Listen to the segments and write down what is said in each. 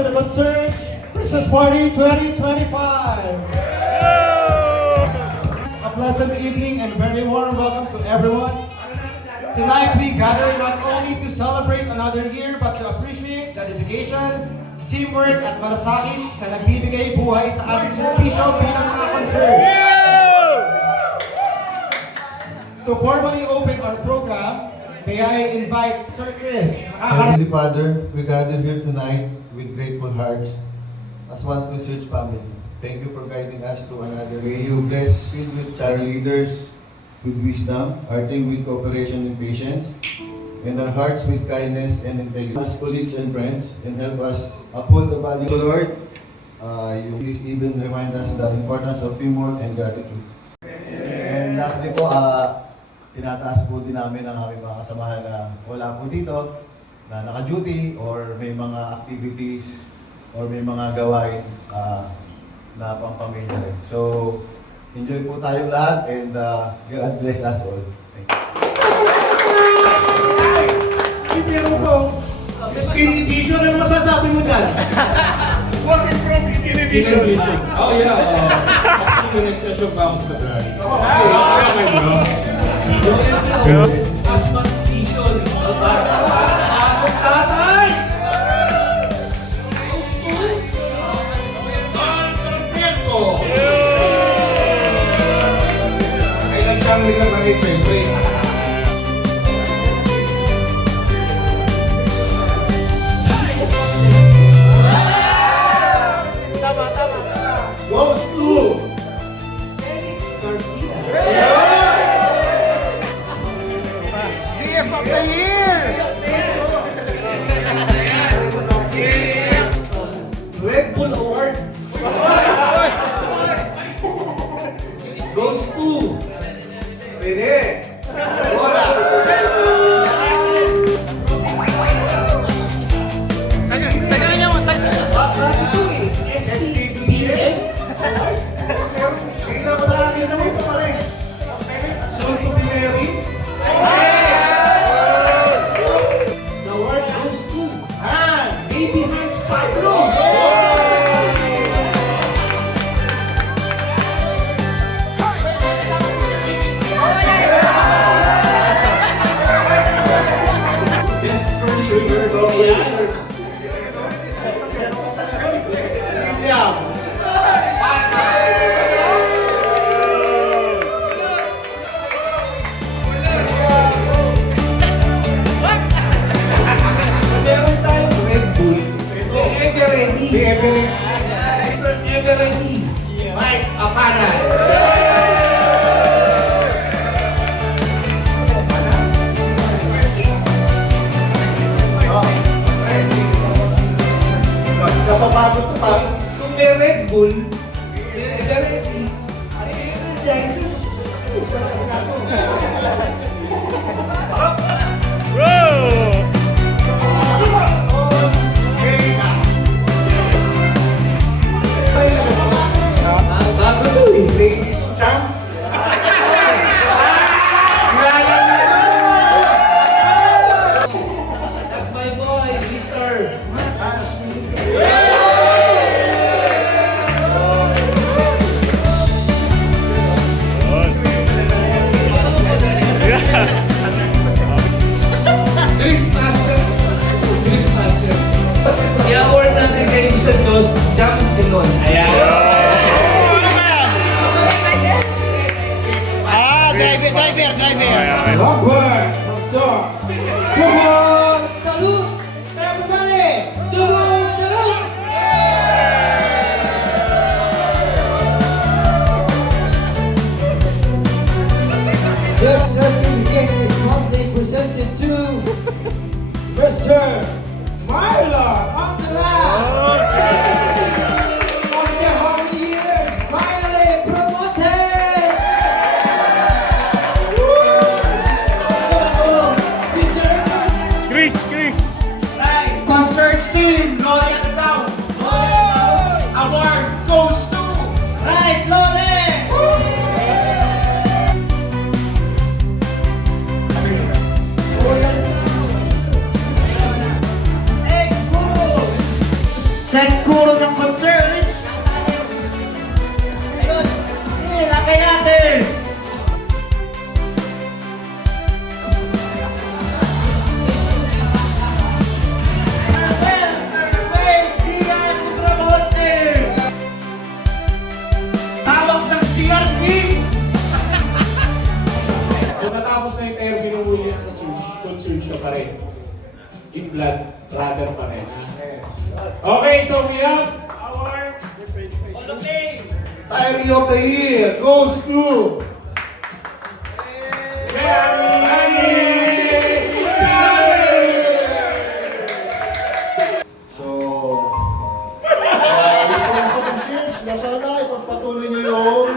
to the Concert Christmas Party 2025. A pleasant evening and very warm welcome to everyone. Tonight we gather not only to celebrate another year but to appreciate the dedication, teamwork at malasakit na nagbibigay buhay sa ating serbisyo bilang mga concert. To formally open our program, may I invite Sir Chris. Heavenly Father, we gathered here tonight with grateful hearts as one Concert family. Thank you for guiding us to another way. You bless filled with our leaders with wisdom, our team with cooperation and patience, and our hearts with kindness and integrity. As colleagues and friends, and help us uphold the value of the Lord. You please even remind us the importance of teamwork and gratitude. And lastly po, tinataas po din namin ang aming mga kasamahan na wala po dito, na naka-duty or may mga activities or may mga gawain na pang-pamilya rin. So, enjoy po tayong lahat and God bless us all. Thank you. Pero po, skin edition, ano masasabi mo dyan? Wasn't from skin edition. Oh yeah, even extension comes February. Asmat vision. Ako tatay! Ang Santiago! Ay, nagsang biglang kami, siyempre. Goes to Felix Garcia. DF of the Year! Red Bull Award. Goes to Pwede! Wala! Bakit ito eh? STBM. Hindi na ba natin na ito pa rin? Soon to be married? The award goes to Hans! Baby Hans Pablo. Best early bird. Ayan. William! Meron tayong Red Bull. Ever ready. Si Evelyn! Ever ready. Mike Apana! Kapapagod pa. Kung may Red Bull, ever ready. Energizing. Bago to eh. Ladies champ! That's my boy, Mr. Hans Drift Master. Drift Master. I-award natin kay Mr. Josh Jump Silon. Ayan. Robert! So, double salute! Everybody! Double salute! This certificate is proudly presented to Mr. Marlon on the left. After how many years, finally promoted! Deserved in blood, brother pa rin. Okay, so we have our Diary of the Year goes to... So, gusto ko sa conscience na sana ipagpatuloy niyo yung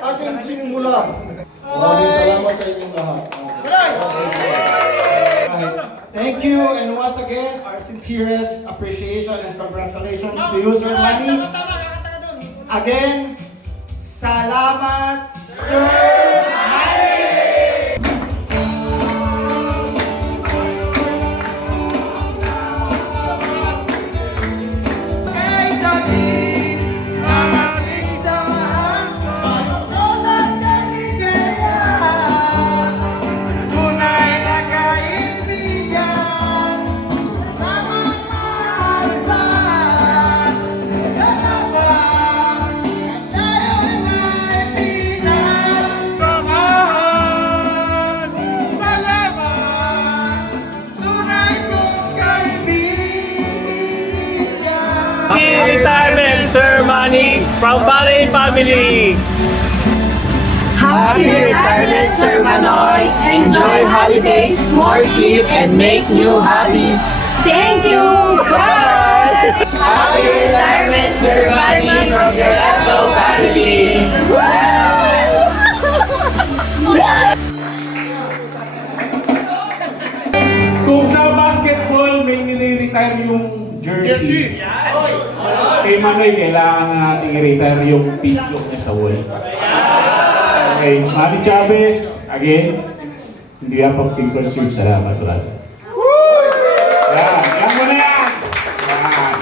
ating sinimula. Maraming salamat sa inyong lahat. Thank you, and once again, our sincerest appreciation and congratulations to you, Sir Manny. Again, salamat, Sir Manny! Happy retirement, Sir Manny from Balay Family. Happy retirement, Sir Manoy. Enjoy holidays, more sleep, and make new hobbies. Thank you. Bye. Happy retirement, Sir Manny from your FO family. Kung sa basketball may nire-retire yung jersey, kay Manoy kailangan na natin i-retire yung picture niya sa wall. Okay, Manny Chavez, again, hindi yan pag-concern. Salamat, brother. Yan mo na yan! Yan.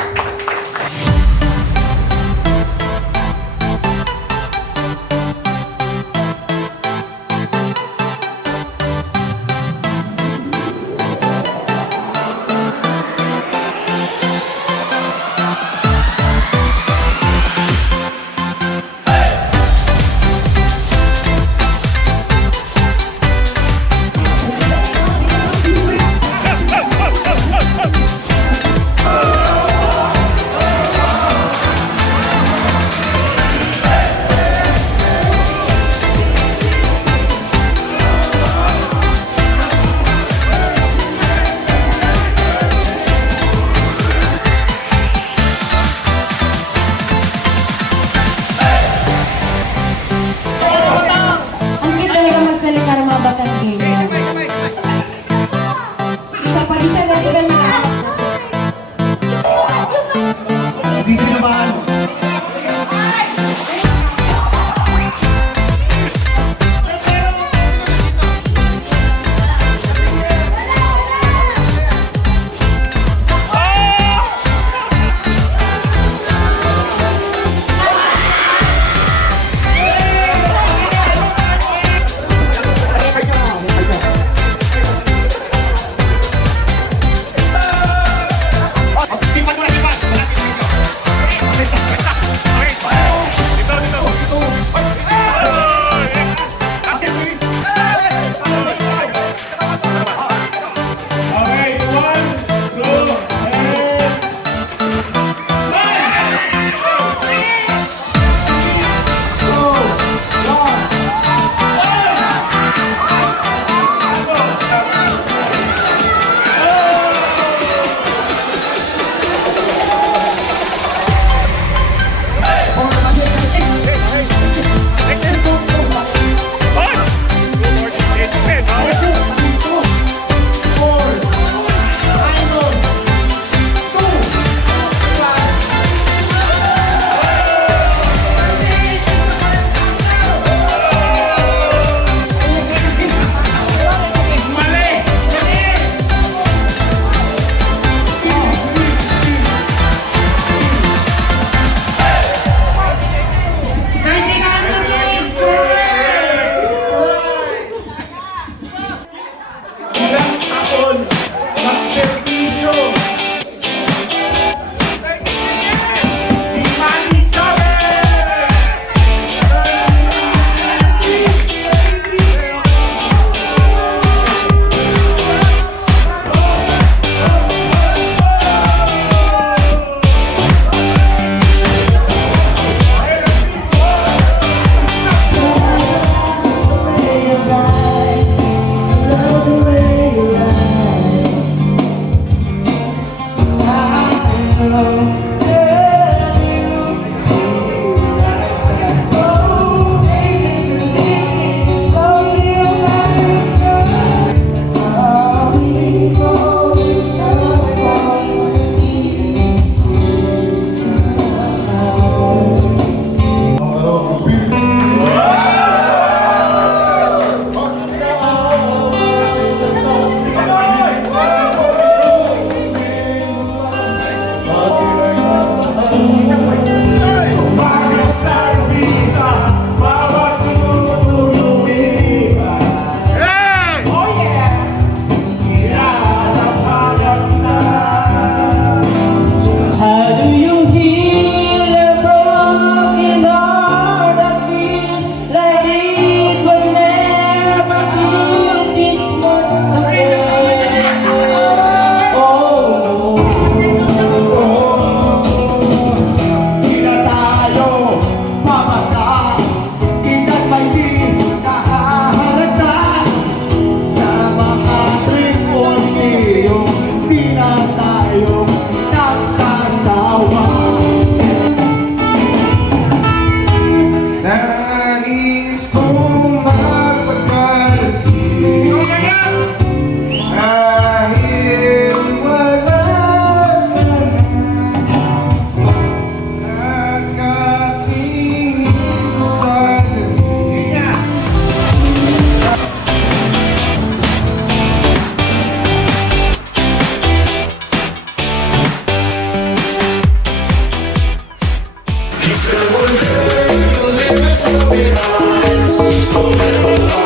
Said one day you'll leave this world behind. So live along.